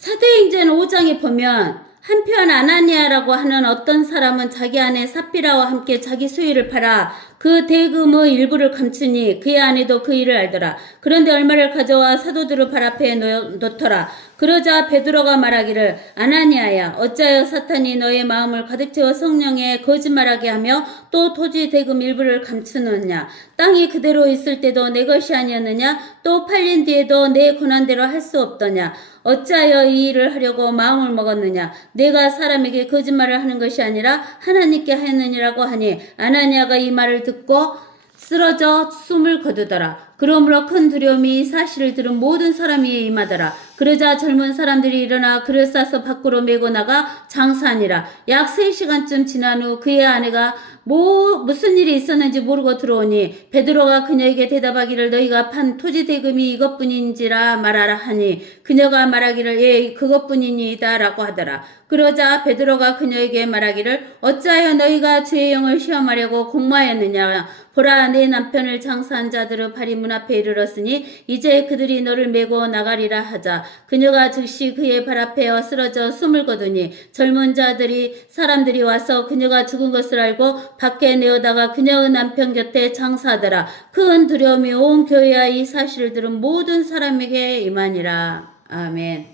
사도행전 5장에 보면 한편 아나니아라고 하는 어떤 사람은 자기 아내 삽비라와 함께 자기 소유를 팔아 그 대금의 일부를 감추니 그의 아내도 그 일을 알더라. 그런데 얼마를 가져와 사도들의 발 앞에 놓더라. 그러자 베드로가 말하기를 아나니아야 어찌하여 사탄이 너의 마음을 가득 채워 성령에 거짓말하게 하며 또 토지 대금 일부를 감추느냐. 땅이 그대로 있을 때도 내 것이 아니었느냐. 또 팔린 뒤에도 내 권한대로 할 수 없더냐. 어찌하여 이 일을 하려고 마음을 먹었느냐. 내가 사람에게 거짓말을 하는 것이 아니라 하나님께 하였느니라고 하니 아나니아가 이 말을 듣고 쓰러져 숨을 거두더라. 그러므로 큰 두려움이 이 사실을 들은 모든 사람이 임하더라. 그러자 젊은 사람들이 일어나 그를 싸서 밖으로 메고 나가 장사하니라. 약 3시간쯤 지난 후 그의 아내가 무슨 일이 있었는지 모르고 들어오니 베드로가 그녀에게 대답하기를 너희가 판 토지 대금이 이것뿐인지라 말하라 하니 그녀가 말하기를 예 그것뿐이니이다 라고 하더라. 그러자 베드로가 그녀에게 말하기를 어찌하여 너희가 주의 영을 시험하려고 공모하였느냐. 보라 내 남편을 장사한 자들의 발이 문 앞에 이르렀으니 이제 그들이 너를 메고 나가리라 하자. 그녀가 즉시 그의 발 앞에 쓰러져 숨을 거두니 젊은 사람들이 와서 그녀가 죽은 것을 알고 밖에 내어다가 그녀의 남편 곁에 장사하더라. 큰 두려움이 온 교회와 이 사실을 들은 모든 사람에게 임하니라. 아멘.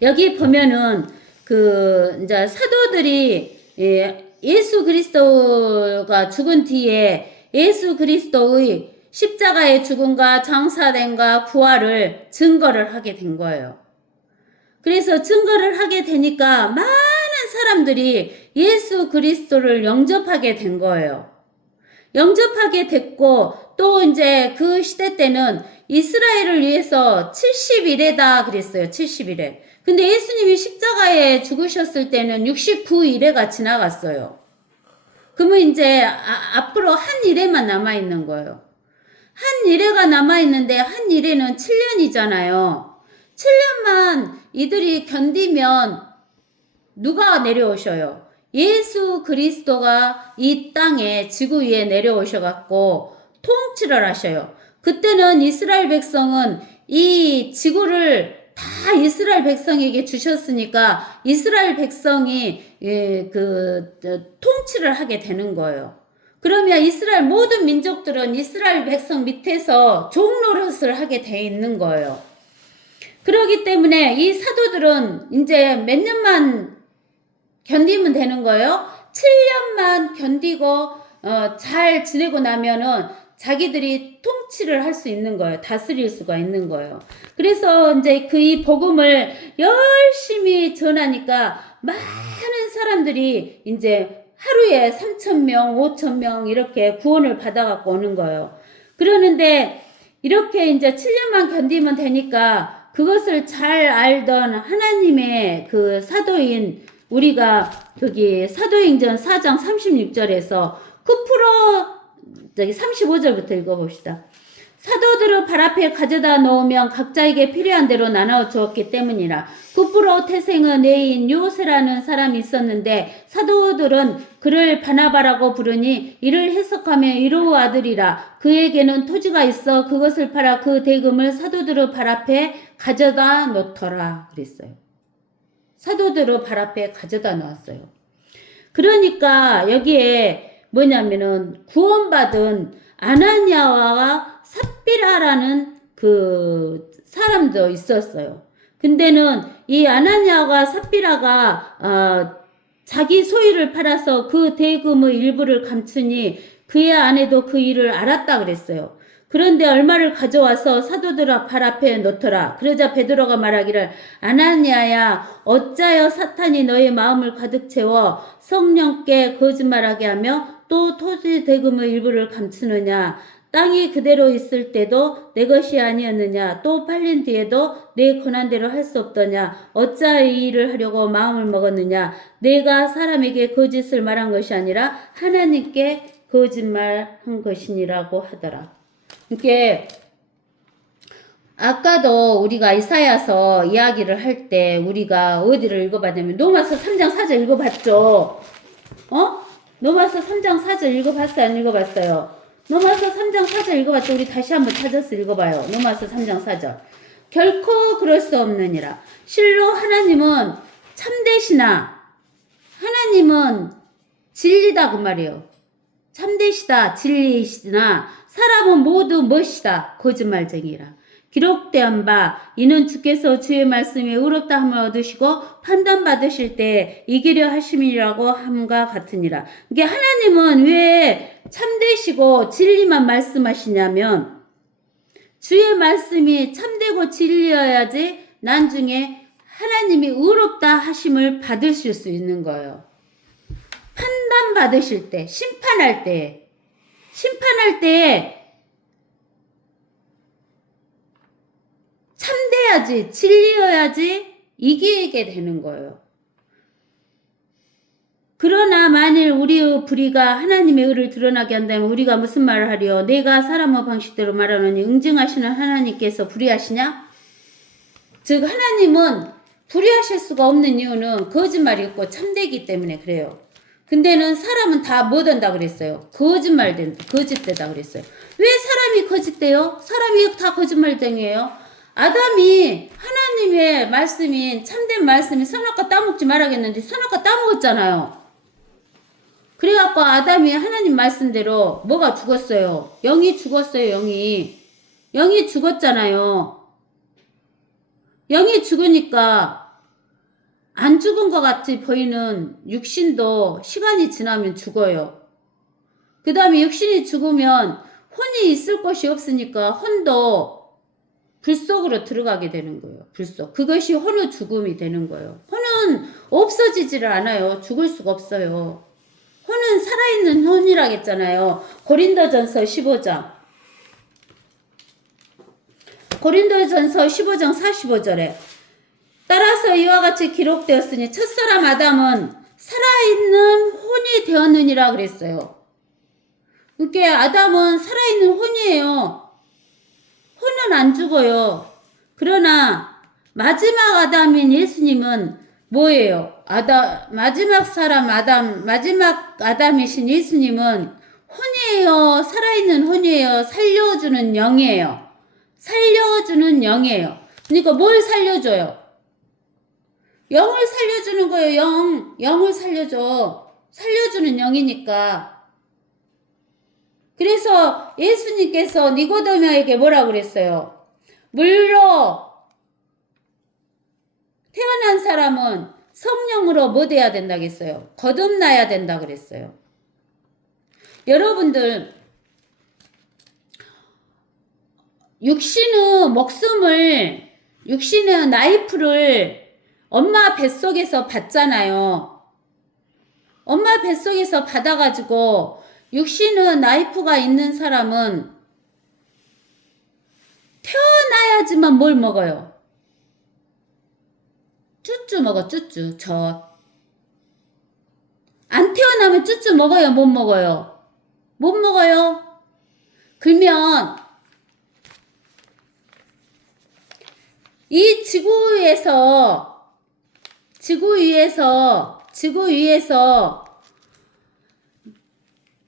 여기 보면은 이제 사도들이 예수 그리스도가 죽은 뒤에 예수 그리스도의 십자가의 죽음과 장사됨과 부활을 증거를 하게 된 거예요. 그래서 증거를 하게 되니까 많은 사람들이 예수 그리스도를 영접하게 된 거예요. 영접하게 됐고 또 이제 그 시대 때는 이스라엘을 위해서 70일에다 그랬어요. 70일에. 근데 예수님이 십자가에 죽으셨을 때는 69일에가 지나갔어요. 그러면 이제 앞으로 한 일에만 남아있는 거예요. 한 일회가 남아있는데 한 일회는 7년이잖아요. 7년만 이들이 견디면 누가 내려오셔요? 예수 그리스도가 이 땅에 지구 위에 내려오셔갖고 통치를 하셔요. 그때는 이스라엘 백성은 이 지구를 다 이스라엘 백성에게 주셨으니까 이스라엘 백성이 통치를 하게 되는 거예요. 그러면 이스라엘 모든 민족들은 이스라엘 백성 밑에서 종노릇을 하게 돼 있는 거예요. 그렇기 때문에 이 사도들은 이제 몇 년만 견디면 되는 거예요. 7년만 견디고 잘 지내고 나면은 자기들이 통치를 할 수 있는 거예요. 다스릴 수가 있는 거예요. 그래서 이제 이 복음을 열심히 전하니까 많은 사람들이 이제 하루에 3,000명, 5,000명 이렇게 구원을 받아갖고 오는 거예요. 그러는데 이렇게 이제 7년만 견디면 되니까 그것을 잘 알던 하나님의 그 사도인 우리가 저기 사도행전 4장 36절에서 35절부터 읽어봅시다. 사도들을 발 앞에 가져다 놓으면 각자에게 필요한 대로 나눠 주었기 때문이라. 구프로 태생의 내인 요세라는 사람이 있었는데 사도들은 그를 바나바라고 부르니 이를 해석하며 이로우 아들이라. 그에게는 토지가 있어 그것을 팔아 그 대금을 사도들의 발 앞에 가져다 놓더라 그랬어요. 사도들의 발 앞에 가져다 놓았어요. 그러니까 여기에 뭐냐면은 구원받은 아나니아와 삽비라라는 그 사람도 있었어요. 근데는 이 아나니아와 삽비라가 자기 소유를 팔아서 그 대금의 일부를 감추니 그의 아내도 그 일을 알았다 그랬어요. 그런데 얼마를 가져와서 사도들 발 앞에 놓더라. 그러자 베드로가 말하기를 아나니아야 어찌하여 사탄이 너의 마음을 가득 채워 성령께 거짓말하게 하며 또 토지 대금의 일부를 감추느냐. 땅이 그대로 있을 때도 내 것이 아니었느냐. 또 팔린 뒤에도 내 권한대로 할 수 없더냐. 어찌하여 이 일을 하려고 마음을 먹었느냐. 내가 사람에게 거짓을 말한 것이 아니라 하나님께 거짓말한 것이니라고 하더라. 이게 아까도 우리가 이사야서 이야기를 할 때 우리가 어디를 읽어봤냐면 로마서 3장 4절 읽어봤죠. 로마서 3장 4절 읽어봤어요? 안 읽어봤어요? 로마서 3장 4절 읽어봤죠? 우리 다시 한번 찾아서 읽어봐요. 로마서 3장 4절. 결코 그럴 수 없느니라. 실로 하나님은 참되시나 하나님은 진리다 그 말이에요. 참되시다 진리이시나 사람은 모두 멋이다 거짓말쟁이라. 기록된 바 이는 주께서 주의 말씀에 의롭다 함을 얻으시고 판단받으실 때 이기려 하심이라고 함과 같으니라. 이게 하나님은 왜 참되시고 진리만 말씀하시냐면 주의 말씀이 참되고 진리여야지 나중에 하나님이 의롭다 하심을 받으실 수 있는 거예요. 판단받으실 때, 심판할 때 참돼야지, 진리여야지 이기게 되는 거예요. 그러나 만일 우리의 불의가 하나님의 의를 드러나게 한다면 우리가 무슨 말을 하리요? 내가 사람의 방식대로 말하노니 응징하시는 하나님께서 불의하시냐? 즉 하나님은 불의하실 수가 없는 이유는 거짓말이 없고 참되기 때문에 그래요. 근데는 사람은 다 뭐된다 그랬어요? 거짓되다 그랬어요. 왜 사람이 거짓돼요? 사람이 다 거짓말쟁이에요. 아담이 하나님의 말씀인 참된 말씀이 선악과 따먹지 말아야겠는데 선악과 따먹었잖아요. 그래갖고 아담이 하나님 말씀대로 뭐가 죽었어요? 영이 죽었어요. 영이 죽었잖아요. 영이 죽으니까 안 죽은 것 같이 보이는 육신도 시간이 지나면 죽어요. 그 다음에 육신이 죽으면 혼이 있을 곳이 없으니까 혼도 불 속으로 들어가게 되는 거예요. 불 속. 그것이 혼의 죽음이 되는 거예요. 혼은 없어지지를 않아요. 죽을 수가 없어요. 혼은 살아있는 혼이라겠잖아요. 고린도전서 15장. 고린도전서 15장 45절에 따라서 이와 같이 기록되었으니 첫사람 아담은 살아있는 혼이 되었느니라 그랬어요. 그러니까 아담은 살아있는 혼이에요. 혼은 안 죽어요. 그러나 마지막 아담인 예수님은 뭐예요? 마지막 아담이신 예수님은 혼이에요. 살아있는 혼이에요. 살려주는 영이에요. 그러니까 뭘 살려줘요? 영을 살려주는 거예요. 영을 살려줘. 살려주는 영이니까. 그래서 예수님께서 니고데모에게 뭐라 그랬어요? 물로 태어난 사람은 성령으로 뭐 돼야 된다겠어요? 거듭나야 된다 그랬어요. 여러분들 육신의 나이프를 엄마 뱃속에서 받잖아요. 엄마 뱃속에서 받아가지고 육신의 나이프가 있는 사람은 태어나야지만 뭘 먹어요? 쭈쭈 먹어, 쭈쭈. 안 태어나면 쭈쭈 먹어요, 못 먹어요? 못 먹어요. 그러면 이 지구 위에서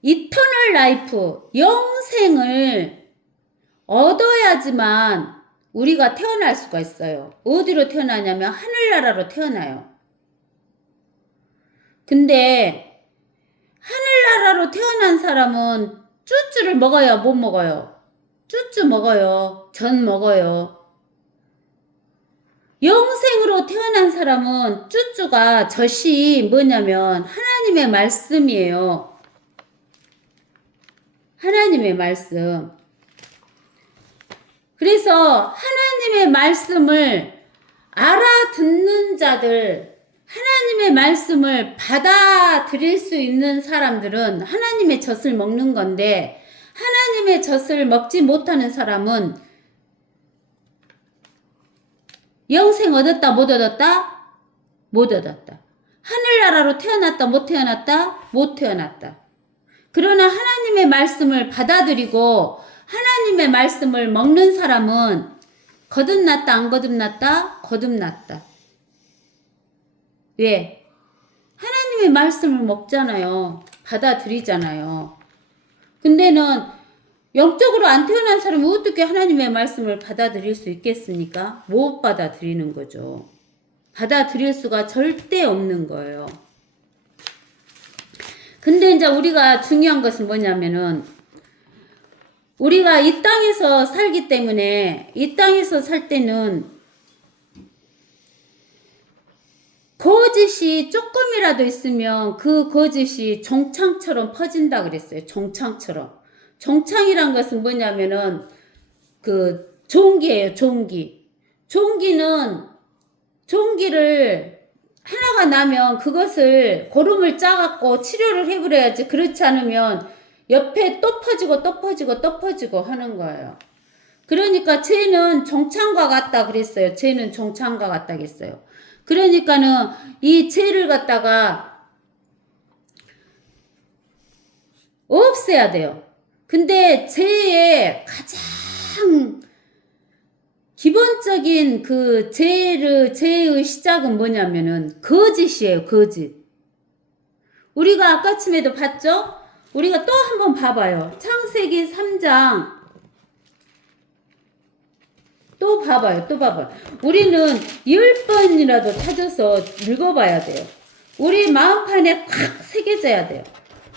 이터널 라이프, 영생을 얻어야지만 우리가 태어날 수가 있어요. 어디로 태어나냐면 하늘나라로 태어나요. 근데 하늘나라로 태어난 사람은 쭈쭈를 먹어요, 못 먹어요? 쭈쭈 먹어요. 전 먹어요. 영생으로 태어난 사람은 쭈쭈가 젖이 뭐냐면 하나님의 말씀이에요. 하나님의 말씀. 그래서 하나님의 말씀을 알아듣는 자들, 하나님의 말씀을 받아들일 수 있는 사람들은 하나님의 젖을 먹는 건데 하나님의 젖을 먹지 못하는 사람은 영생 얻었다 못 얻었다? 못 얻었다. 하늘나라로 태어났다 못 태어났다? 못 태어났다. 그러나 하나님의 말씀을 받아들이고 하나님의 말씀을 먹는 사람은 거듭났다 안 거듭났다? 거듭났다. 왜? 하나님의 말씀을 먹잖아요. 받아들이잖아요. 근데는 영적으로 안 태어난 사람이 어떻게 하나님의 말씀을 받아들일 수 있겠습니까? 못 받아들이는 거죠. 받아들일 수가 절대 없는 거예요. 근데 이제 우리가 중요한 것은 뭐냐면은 우리가 이 땅에서 살기 때문에 이 땅에서 살 때는 거짓이 조금이라도 있으면 그 거짓이 종창처럼 퍼진다 그랬어요. 종창처럼. 종창이란 것은 뭐냐면은 그 종기예요. 종기. 종기를 하나가 나면 그것을 고름을 짜갖고 치료를 해버려야지. 그렇지 않으면 옆에 또 퍼지고 또 퍼지고 또 퍼지고 하는 거예요. 그러니까 쟤는 종창과 같다 그랬어요. 쟤는 종창과 같다 그랬어요. 그러니까는 이 쟤를 갖다가 없애야 돼요. 근데 쟤의 가장 기본적인 그 죄의 시작은 뭐냐면은 거짓이에요. 거짓. 우리가 아까쯤에도 봤죠? 우리가 또 한번 봐봐요. 창세기 3장 또 봐봐요. 우리는 10번이라도 찾아서 읽어봐야 돼요. 우리 마음판에 콱 새겨져야 돼요.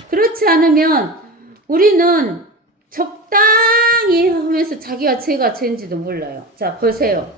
그렇지 않으면 우리는 적당히 하면서 자기가 죄가 죄인지도 몰라요. 자, 보세요.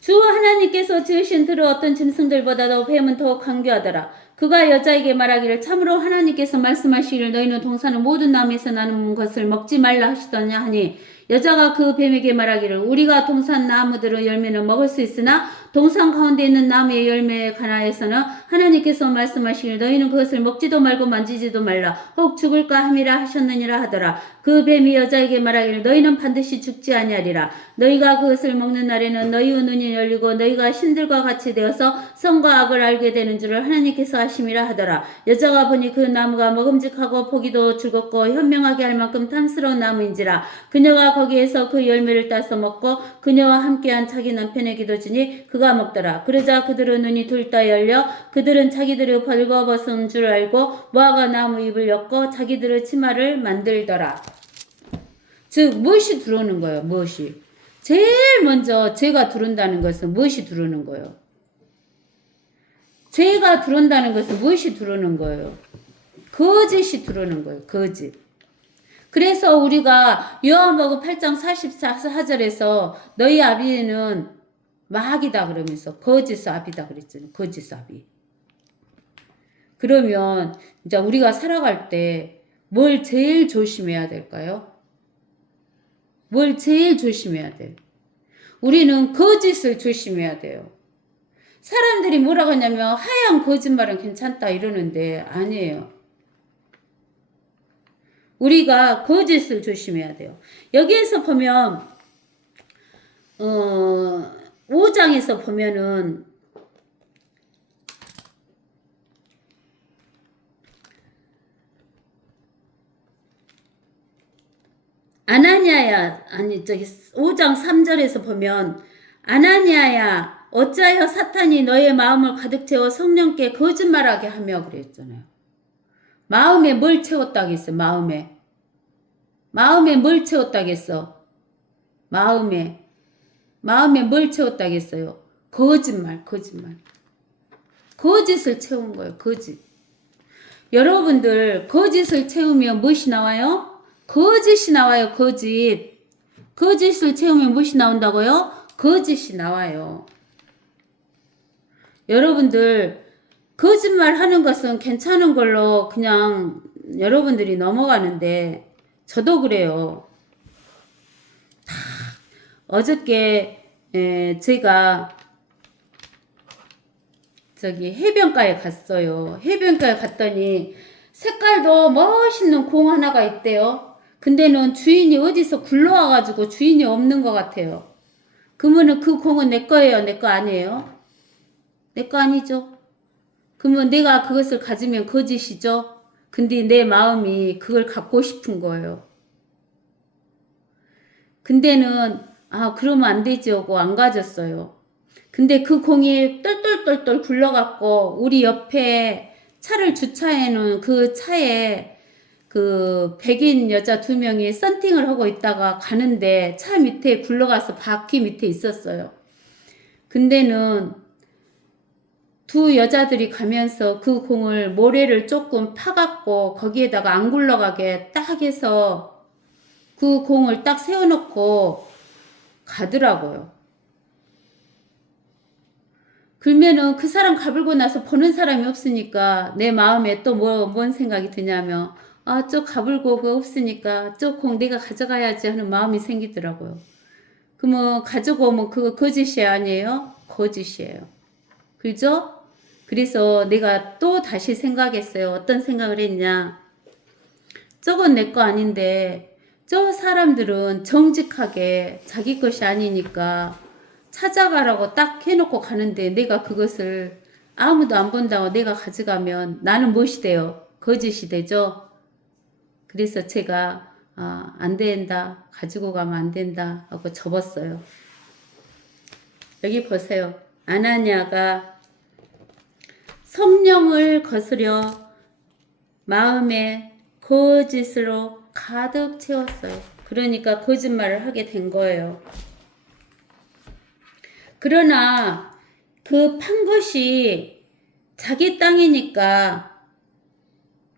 주 하나님께서 지으신 들의 어떤 짐승들보다도 뱀은 더욱 강교하더라. 그가 여자에게 말하기를 참으로 하나님께서 말씀하시기를 너희는 동산의 모든 나무에서 나는 것을 먹지 말라 하시더냐 하니 여자가 그 뱀에게 말하기를 우리가 동산 나무들의 열매는 먹을 수 있으나 동산 가운데 있는 나무의 열매에 관하여서는 하나님께서 말씀하시기를 너희는 그것을 먹지도 말고 만지지도 말라 혹 죽을까 함이라 하셨느니라 하더라. 그 뱀이 여자에게 말하기를 너희는 반드시 죽지 아니하리라. 너희가 그것을 먹는 날에는 너희의 눈이 열리고 너희가 신들과 같이 되어서 선과 악을 알게 되는 줄을 하나님께서 하심이라 하더라. 여자가 보니 그 나무가 먹음직하고 보기도 즐겁고 현명하게 할 만큼 탐스러운 나무인지라. 그녀가 거기에서 그 열매를 따서 먹고 그녀와 함께한 자기 남편에게도 주니 그가 먹더라. 그러자 그들의 눈이 둘 다 열려 그들은 자기들의 벌거벗은 줄 알고 무화과 나무 잎을 엮고 자기들의 치마를 만들더라. 즉 무엇이 들어오는 거예요? 무엇이? 제일 먼저 죄가 들어온다는 것은 무엇이 들어오는 거예요? 죄가 들어온다는 것은 무엇이 들어오는 거예요? 거짓이 들어오는 거예요. 거짓. 그래서 우리가 요한복음 8장 44절에서 너희 아비는 마귀다 그러면서 거짓 아비다 그랬잖아요. 거짓 아비. 그러면 이제 우리가 살아갈 때 뭘 제일 조심해야 될까요? 뭘 제일 조심해야 돼요? 우리는 거짓을 조심해야 돼요. 사람들이 뭐라고 하냐면 하얀 거짓말은 괜찮다 이러는데 아니에요. 우리가 거짓을 조심해야 돼요. 여기에서 보면 5장에서 보면은 아나니아야 아니 저기 5장 3절에서 보면 아나니아야 어찌하여 사탄이 너의 마음을 가득 채워 성령께 거짓말하게 하며 그랬잖아요. 마음에 뭘 채웠다겠어? 마음에 뭘 채웠다겠어? 마음에 뭘 채웠다겠어요? 거짓말. 거짓을 채운 거예요. 거짓. 여러분들 거짓을 채우면 무엇이 나와요? 거짓이 나와요. 거짓을 채우면 무엇이 나온다고요? 거짓이 나와요. 여러분들 거짓말 하는 것은 괜찮은 걸로 그냥 여러분들이 넘어가는데 저도 그래요. 어저께 제가 저기 해변가에 갔어요. 해변가에 갔더니 색깔도 멋있는 공 하나가 있대요. 근데는 주인이 어디서 굴러와가지고 주인이 없는 것 같아요. 그러면은 그 공은 내 거예요? 내 거 아니에요? 내 거 아니죠? 그러면 내가 그것을 가지면 거짓이죠? 근데 내 마음이 그걸 갖고 싶은 거예요. 근데는 그러면 안 되지 하고 안 가졌어요. 근데 그 공이 똘똘똘똘 굴러갖고 우리 옆에 차를 주차해 놓은 그 차에 그 백인 여자 2명이 썬팅을 하고 있다가 가는데 차 밑에 굴러가서 바퀴 밑에 있었어요. 근데는 두 여자들이 가면서 그 공을 모래를 조금 파갖고 거기에다가 안 굴러가게 딱 해서 그 공을 딱 세워놓고 가더라고요. 그러면은 그 사람 가불고 나서 보는 사람이 없으니까 내 마음에 또 뭔 생각이 드냐면 아, 저 가불고 그 없으니까 저 공 내가 가져가야지 하는 마음이 생기더라고요. 그러면 가지고 오면 그거 거짓이 아니에요? 거짓이에요. 그죠? 그래서 내가 또 다시 생각했어요. 어떤 생각을 했냐. 저건 내 거 아닌데 저 사람들은 정직하게 자기 것이 아니니까 찾아가라고 딱 해놓고 가는데 내가 그것을 아무도 안 본다고 내가 가져가면 나는 무엇이 돼요? 거짓이 되죠? 그래서 제가 안 된다. 가지고 가면 안 된다 하고 접었어요. 여기 보세요. 아나니아가 성령을 거스려 마음에 거짓으로 가득 채웠어요. 그러니까 거짓말을 하게 된 거예요. 그러나 그 판 것이 자기 땅이니까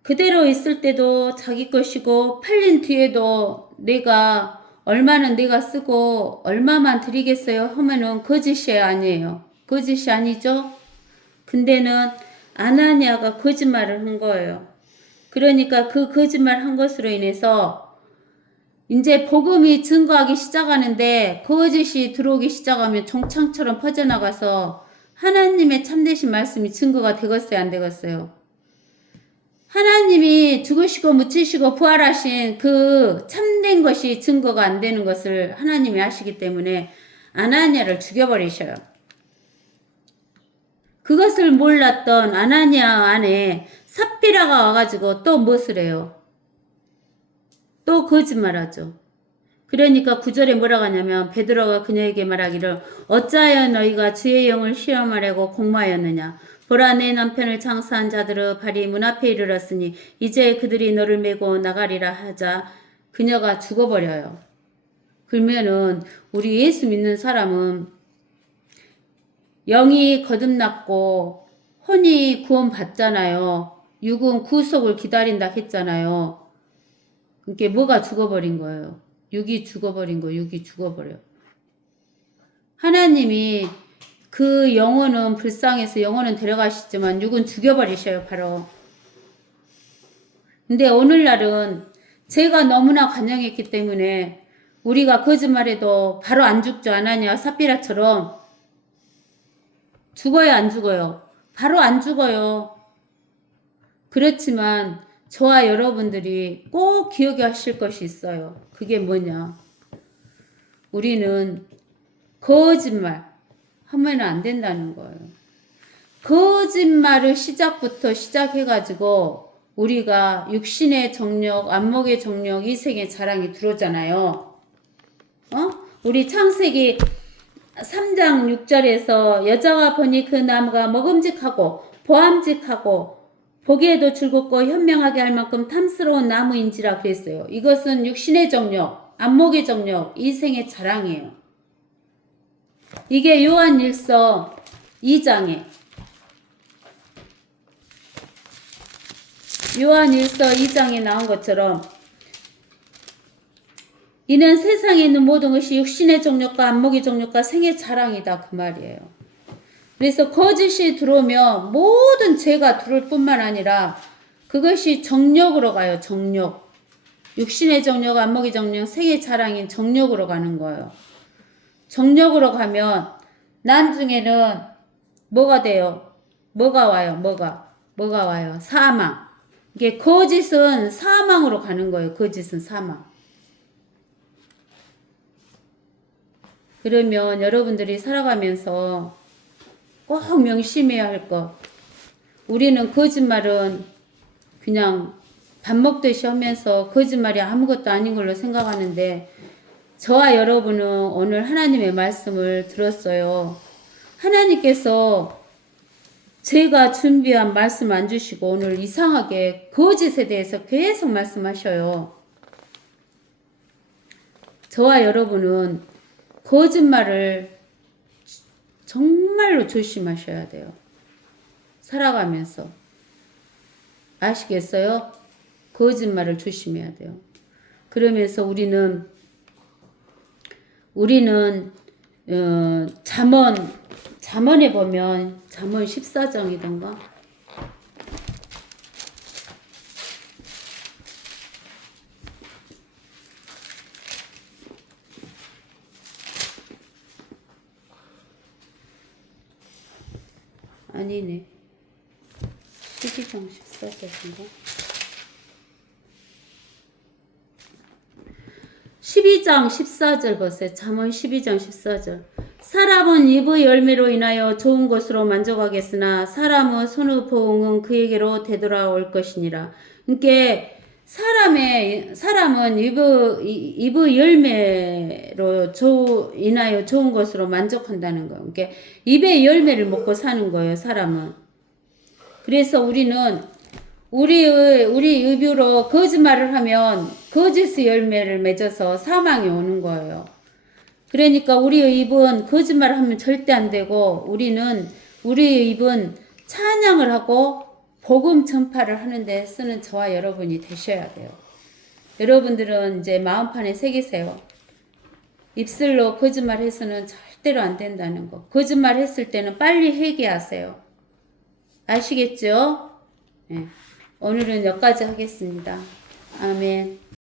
그대로 있을 때도 자기 것이고 팔린 뒤에도 내가 얼마는 내가 쓰고 얼마만 드리겠어요 하면은 거짓이 아니에요. 거짓이 아니죠? 근데는 아나니아가 거짓말을 한 거예요. 그러니까 그 거짓말 한 것으로 인해서 이제 복음이 증거하기 시작하는데 거짓이 들어오기 시작하면 종창처럼 퍼져나가서 하나님의 참되신 말씀이 증거가 되겠어요, 안 되겠어요? 하나님이 죽으시고 묻히시고 부활하신 그 참된 것이 증거가 안 되는 것을 하나님이 아시기 때문에 아나니아를 죽여버리셔요. 그것을 몰랐던 아나니아 안에 삽비라가 와가지고 또 무엇을 해요? 또 거짓말하죠. 그러니까 9절에 뭐라고 하냐면 베드로가 그녀에게 말하기를 어찌하여 너희가 주의 영을 시험하려고 공모하였느냐. 보라 내 남편을 장사한 자들의 발이 문 앞에 이르렀으니 이제 그들이 너를 메고 나가리라 하자 그녀가 죽어버려요. 그러면은 우리 예수 믿는 사람은 영이 거듭났고 혼이 구원 받잖아요. 육은 구속을 기다린다 했잖아요. 그게 뭐가 죽어버린 거예요? 육이 죽어버린 거, 육이 죽어버려. 하나님이 그 영혼은 불쌍해서 영혼은 데려가시지만 육은 죽여버리셔요, 바로. 근데 오늘날은 죄가 너무나 관영했기 때문에 우리가 거짓말해도 바로 안 죽죠. 아나니아 삽비라처럼. 죽어요, 안 죽어요? 바로 안 죽어요. 그렇지만 저와 여러분들이 꼭 기억하실 것이 있어요. 그게 뭐냐? 우리는 거짓말 하면 안 된다는 거예요. 거짓말을 시작부터 시작해가지고 우리가 육신의 정력, 안목의 정력, 이생의 자랑이 들어오잖아요. 우리 창세기 3장 6절에서 여자가 보니 그 나무가 먹음직하고 보암직하고 보기에도 즐겁고 현명하게 할 만큼 탐스러운 나무인지라 그랬어요. 이것은 육신의 정력, 안목의 정력, 이생의 자랑이에요. 이게 요한일서 2장에 나온 것처럼 이는 세상에 있는 모든 것이 육신의 정력과 안목의 정력과 생의 자랑이다 그 말이에요. 그래서 거짓이 들어오면 모든 죄가 들어올 뿐만 아니라 그것이 정력으로 가요. 정력. 육신의 정력, 안목의 정력, 생의 자랑인 정력으로 가는 거예요. 정력으로 가면 나중에는 뭐가 돼요? 뭐가 와요? 뭐가 와요? 사망. 이게 거짓은 사망으로 가는 거예요. 거짓은 사망. 그러면 여러분들이 살아가면서 꼭 명심해야 할 것. 우리는 거짓말은 그냥 밥 먹듯이 하면서 거짓말이 아무것도 아닌 걸로 생각하는데 저와 여러분은 오늘 하나님의 말씀을 들었어요. 하나님께서 제가 준비한 말씀 안 주시고 오늘 이상하게 거짓에 대해서 계속 말씀하셔요. 저와 여러분은 거짓말을 정말로 조심하셔야 돼요. 살아가면서. 아시겠어요? 거짓말을 조심해야 돼요. 그러면서 우리는 잠언에 보면 잠언 14장이던가 아니네. 12장 14절인가? 12장 14절 보세요. 잠언 12장 14절. 사람은 입의 열매로 인하여 좋은 것으로 만족하겠으나 사람의 손의 보응은 그에게로 되돌아올 것이니라. 그러니까 사람은 입의 열매로 인하여 좋은 것으로 만족한다는 거예요. 그러니까 입의 열매를 먹고 사는 거예요, 사람은. 그래서 우리 입으로 거짓말을 하면 거짓의 열매를 맺어서 사망이 오는 거예요. 그러니까 우리의 입은 거짓말을 하면 절대 안 되고 우리의 입은 찬양을 하고 복음 전파를 하는 데 쓰는 저와 여러분이 되셔야 돼요. 여러분들은 이제 마음판에 새기세요. 입술로 거짓말해서는 절대로 안 된다는 거. 거짓말했을 때는 빨리 회개하세요. 아시겠죠? 네. 오늘은 여기까지 하겠습니다. 아멘.